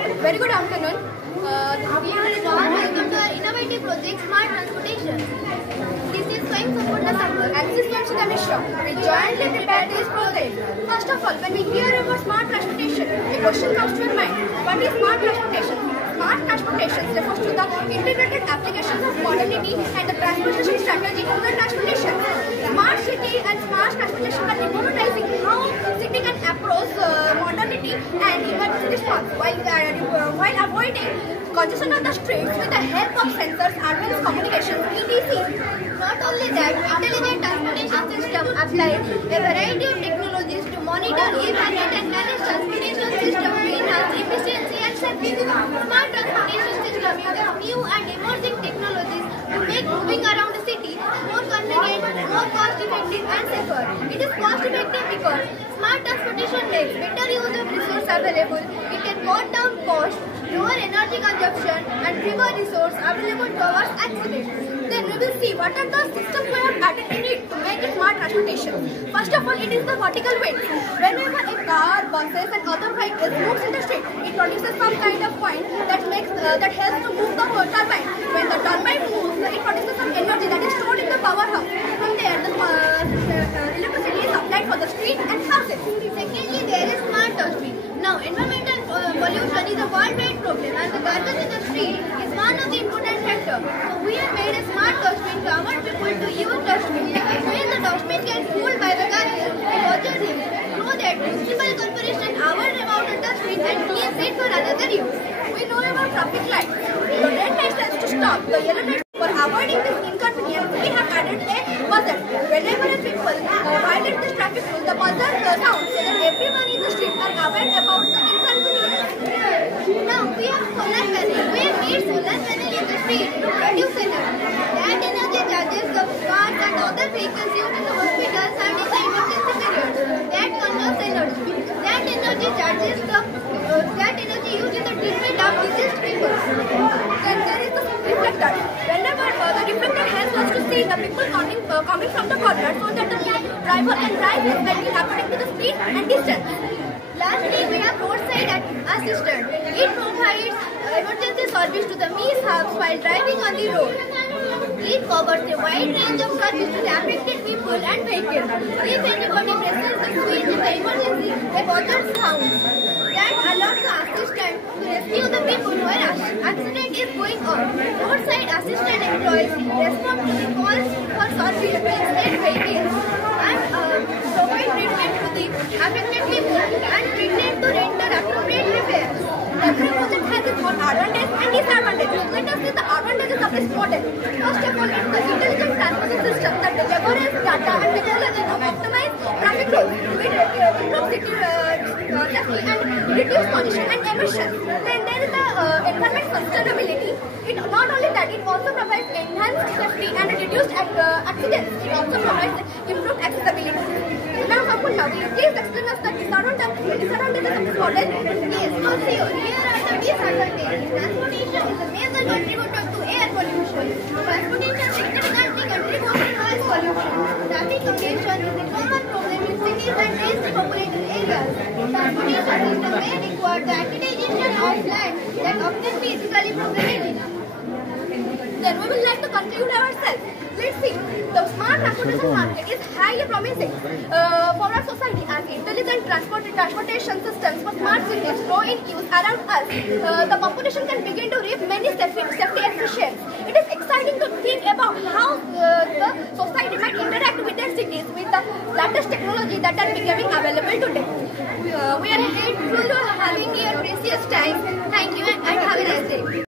Very good afternoon. Welcome to our innovative project, Smart Transportation. This is Swayam Sampurna Sangha and this is Vanshika Mishra. We jointly prepared this project. First of all, when we hear about smart transportation, a question comes to your mind. What is smart transportation? Smart transportation refers to the integrated applications of modernity and the transportation strategy in the transportation. Smart city and smart transportation are democratizing how city can approach modernity and emergency response while avoiding congestion of the streets with the help of sensors, advanced communications, etc. Not only that, intelligent transportation system apply a variety of technologies to monitor, evaluate and manage transportation system to enhance efficiency and safety. Smart transportation system uses new and emerging technologies to make moving around the city more convenient, more cost effective and safer. It is cost effective because smart transportation makes better use of resource available. It can cut down cost, lower energy consumption and fewer resource available towards accidents. Then we will see what are the systems we have added in it to make it smart transportation. First of all, it is the vertical weight. Whenever a car, buses and other vehicles moves in the street, it produces some kind of point that helps to move the turbine. When the turbine moves, it produces some energy that is stored in the powerhouse. From there, the electricity is supplied for the street and houses. Secondly, there is smart dustbin. Now, environmental pollution is a worldwide problem and the garbage in the street is one of the important factors. So, we have made a smart dustbin to our people to use dustbin. When the dustbin gets full by the garbage, the water leaves. Know that municipal corporation aware about the dustbin and cleans it for another use. We know about traffic lights. The red light says to stop. The yellow light for avoiding this inconvenience, we have added a buzzer. Whenever a people violate this traffic rule, the buzzer sounds so that everyone in the street are aware about the inconvenience. Now we have solar panel. We have made solar panel in the street to produce energy. That energy charges the cars and other vehicles used in the hospitals and in the emergency periods. That conserves energy. That energy charges that energy used in the treatment of diseased people. Then there is the reflector. Whenever the reflector helps us to see the people coming from the corner so that the driver can drive his vehicle according to the speed and distance. Lastly, we have roadside assistant. It provides emergency service to the mishaps while driving on the road. It covers a wide range of service to the affected people and vehicles. If anybody presses the switch in the emergency, a buzzer sounds. That allows the assistant to rescue the people where accident is going on. Roadside assistant employees respond to the calls for service to instead vehicles and provide treatment to the affected people and pretend to render appropriate repairs. Every project has its own advantages and disadvantages. Let us see the advantages of this model. First of all, it is the intelligent transport system that leverages data and technology to optimize traffic flows, improve city safety and reduce pollution and emissions. Then there is the environment sustainability. It not only that, it also provides enhanced safety and reduced accidents. It also provides improved accessibility. Now, Sampurna, will you please explain us the disadvantages of this model? Yes, so here are the disadvantages. Transportation is a major contributor to air pollution. Transportation significantly contributes to noise pollution. Traffic congestion is a common problem in cities and densely populated areas. Transportation system may require the acquisition of land that often be physically problematic. Then we would like to conclude ourselves. Let's see, the smart transportation market is highly promising for our society as intelligent transportation systems for smart cities grow in use around us. The population can begin to reap many safety efficiencies. It is exciting to think about how the society might interact with their cities with the latest technology that are becoming available today. We are grateful for having your precious time. Thank you and have a nice day.